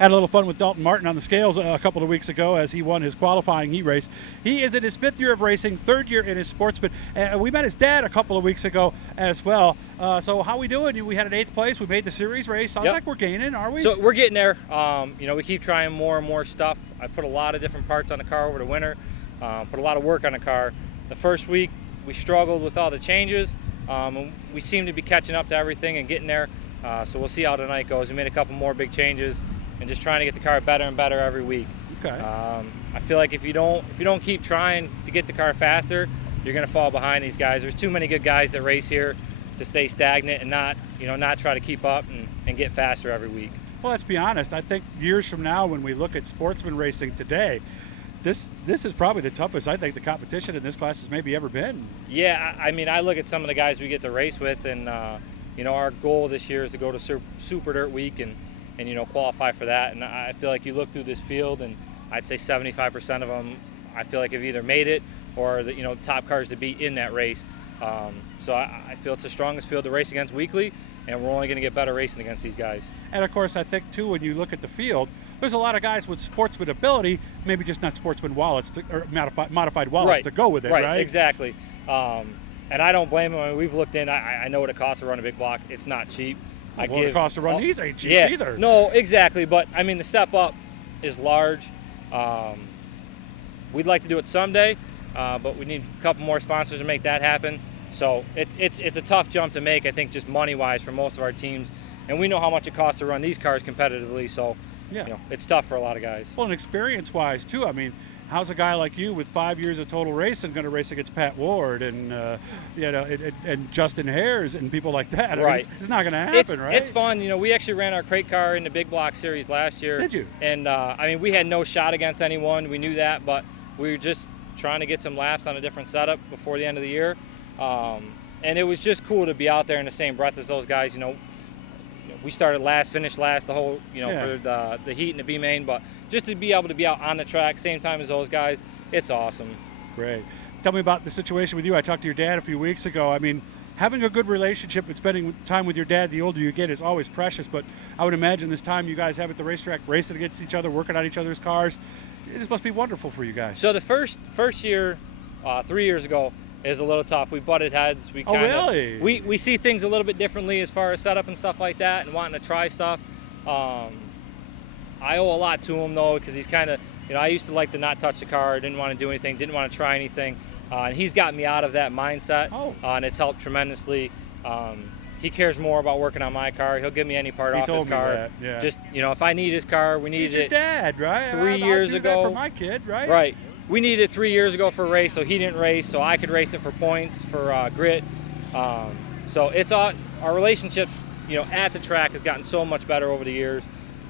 Had a little fun with Dalton Martin on the scales a couple of weeks ago as he won his qualifying heat race. He is in his 5th year of racing, 3rd year in his Sportsman. We met his dad a couple of weeks ago as well. So how we doing? We had an 8th place. We made the series race. Sounds like we're gaining, are we? So we're getting there. We keep trying more and more stuff. I put a lot of different parts on the car over the winter. Put a lot of work on the car. The first week we struggled with all the changes. And we seem to be catching up to everything and getting there. So we'll see how tonight goes. We made a couple more big changes and just trying to get the car better and better every week. Okay. I feel like if you don't keep trying to get the car faster, you're going to fall behind these guys. There's too many good guys that race here to stay stagnant and not try to keep up and get faster every week. Well, let's be honest. I think years from now, when we look at sportsman racing today, this is probably the toughest I think the competition in this class has maybe ever been. Yeah, I mean, I look at some of the guys we get to race with, and our goal this year is to go to Super Dirt Week and qualify for that. And I feel like you look through this field, and I'd say 75% of them, I feel like have either made it or the top cars to be in that race. So I feel it's the strongest field to race against weekly, and we're only going to get better racing against these guys. And of course, I think too, when you look at the field, there's a lot of guys with sportsman ability, maybe just not sportsman wallets or modified wallets to go with it, right? Right, exactly. And I don't blame them. I mean, we've looked in. I know what it costs to run a big block. It's not cheap. The cost to run these ain't cheap either. No, exactly. But I mean, the step up is large. We'd like to do it someday, but we need a couple more sponsors to make that happen. So it's a tough jump to make, I think, just money-wise for most of our teams. And we know how much it costs to run these cars competitively. So it's tough for a lot of guys. Well, and experience-wise too. I mean, how's a guy like you with 5 years of total racing going to race against Pat Ward and and Justin Hares and people like that? Right. I mean, it's not going to happen, right? It's fun. We actually ran our crate car in the Big Block Series last year. Did you? And I mean, we had no shot against anyone. We knew that, but we were just trying to get some laps on a different setup before the end of the year. And it was just cool to be out there in the same breath as those guys. We started last, finished last the whole, for the heat and the B main, but just to be able to be out on the track same time as those guys, it's awesome. Great. Tell me about the situation with you. I talked to your dad a few weeks ago. I mean, having a good relationship and spending time with your dad the older you get is always precious, but I would imagine this time you guys have at the racetrack racing against each other, working on each other's cars, this must be wonderful for you guys. So the first year, 3 years ago, is a little tough. We butted heads. Really? We see things a little bit differently as far as setup and stuff like that, and wanting to try stuff. I owe a lot to him though, because he's kind of, I used to like to not touch the car, didn't want to do anything, didn't want to try anything, and he's got me out of that mindset. And it's helped tremendously. He cares more about working on my car. He'll give me any part off his car. That. Yeah. Just if I need his car, we needed it. He's your dad, right? 3 years ago. That for my kid, right? Right. We needed it 3 years ago for a race, so he didn't race, so I could race it for points, for grit. So it's our relationship, at the track has gotten so much better over the years,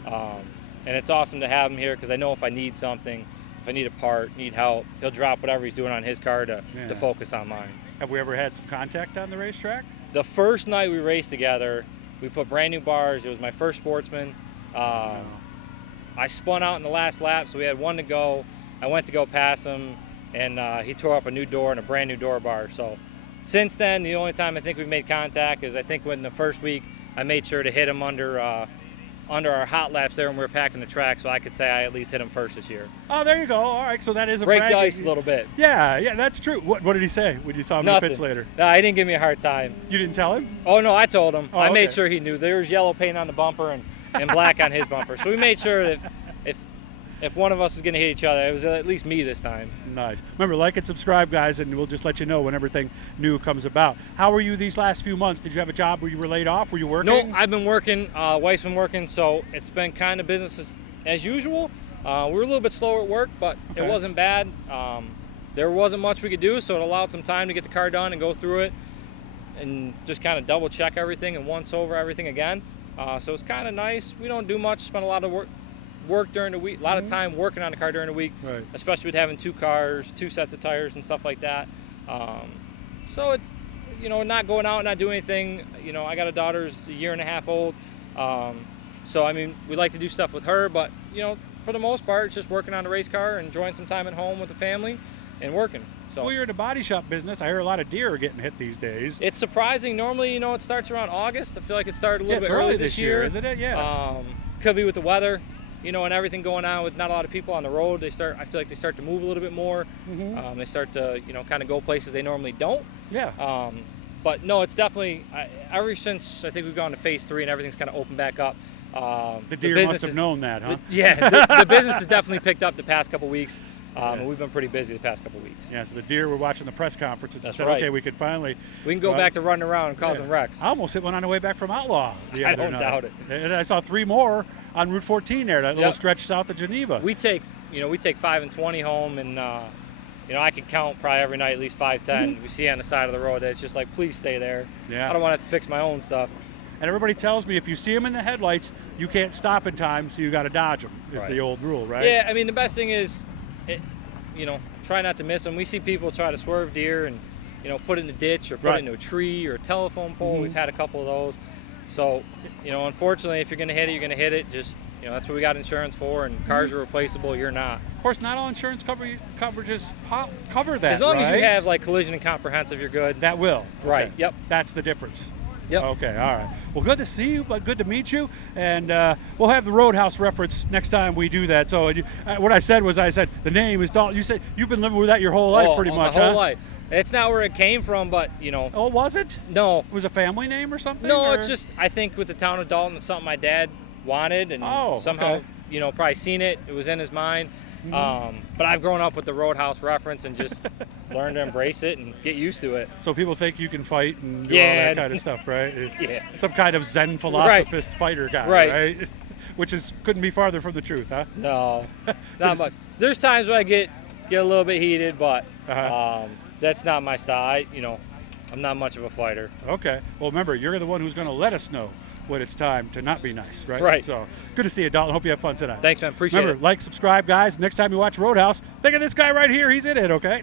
and it's awesome to have him here because I know if I need something, if I need a part, need help, he'll drop whatever he's doing on his car to focus on mine. Have we ever had some contact on the racetrack? The first night we raced together, we put brand new bars. It was my first Sportsman. I spun out in the last lap, so we had one to go. I went to go pass him, and he tore up a new door and a brand new door bar. So since then, the only time I think we've made contact is I think when the first week I made sure to hit him under our hot laps there when we were packing the track, so I could say I at least hit him first this year. Oh, there you go. All right, so that is a break the ice a little bit. Yeah, that's true. What did he say when you saw him in the pits later? No, he didn't give me a hard time. You didn't tell him? Oh, no, I told him. I made okay. sure he knew. There was yellow paint on the bumper and black on his bumper. So we made sure that if one of us was going to hit each other, it was at least me this time. Nice. Remember, like and subscribe, guys, and we'll just let you know when everything new comes about. How were you these last few months? Did you have a job where you were laid off? Were you working? No, I've been working. Wife's been working, so it's been kind of business as usual. We were a little bit slower at work, but it wasn't bad. There wasn't much we could do, so it allowed some time to get the car done and go through it and just kind of double check everything and once over everything again. So it's kind of nice. We don't do much, spend a lot of work during the week, a lot of time working on the car during the week, especially with having two cars, two sets of tires and stuff like that. So it's, not going out, not doing anything. I got a daughter's a year and a half old. So, I mean, we like to do stuff with her, but, for the most part, it's just working on the race car, enjoying some time at home with the family and working. So, well, you're in the body shop business. I hear a lot of deer are getting hit these days. It's surprising. Normally, it starts around August. I feel like it started a little bit early this year, isn't it? Yeah. Could be with the weather. you know, and everything going on with not a lot of people on the road, I feel like they start to move a little bit more. They start to, you know, kind of go places they normally don't. Yeah. But no, it's definitely, ever since I think we've gone to phase 3 and everything's kind of opened back up. The deer must have known that, huh? The business has definitely picked up the past couple weeks. And we've been pretty busy the past couple weeks. Yeah, so the deer were watching the press conferences and said, right. okay, we can finally... We can go back to running around and causing wrecks. I almost hit one on the way back from Outlaw the I other don't night. doubt it. And I saw 3 more on Route 14 there, that little stretch south of Geneva. We take 5 and 20 home, and you know, I can count probably every night at least 5, 10. We see on the side of the road that it's just like, please stay there. Yeah. I don't want to have to fix my own stuff. And everybody tells me if you see them in the headlights, you can't stop in time, so you got to dodge them. Is the old rule, right? Yeah, I mean, the best thing is, you know, try not to miss them. We see people try to swerve deer and, you know, put it in a ditch or put it into a tree or a telephone pole. We've had a couple of those. So, you know, unfortunately, if you're going to hit it, you're going to hit it. Just, you know, that's what we got insurance for, and cars are replaceable. You're not. Of course, not all insurance coverages cover that. As long as you right? have like collision and comprehensive, you're good. That will. Right. Okay. Yep. That's the difference. Yep. Okay. All right. Well, good to see you, but good to meet you. And we'll have the Roadhouse reference next time we do that. So what I said was, I said the name is Dalton. You said you've been living with that your whole life, pretty much, my whole life. It's not where it came from, but you know. Oh, was it? No. It was a family name or something? No, or? it's just, I think with the town of Dalton, it's something my dad wanted, and somehow, you know, probably seen it. It was in his mind. But I've grown up with the Roadhouse reference and just learned to embrace it and get used to it. So people think you can fight and do all that kind of stuff, right? Yeah. Some kind of Zen philosophist fighter guy, right? Which couldn't be farther from the truth, huh? No, not much. There's times where I get a little bit heated, but that's not my style. I'm not much of a fighter. Okay. Well, remember, you're the one who's going to let us know when it's time to not be nice, right? Right. So good to see you, Dalton. Hope you have fun tonight. Thanks, man. Appreciate it. Remember, like, subscribe, guys. Next time you watch Roadhouse, think of this guy right here. He's in it, okay?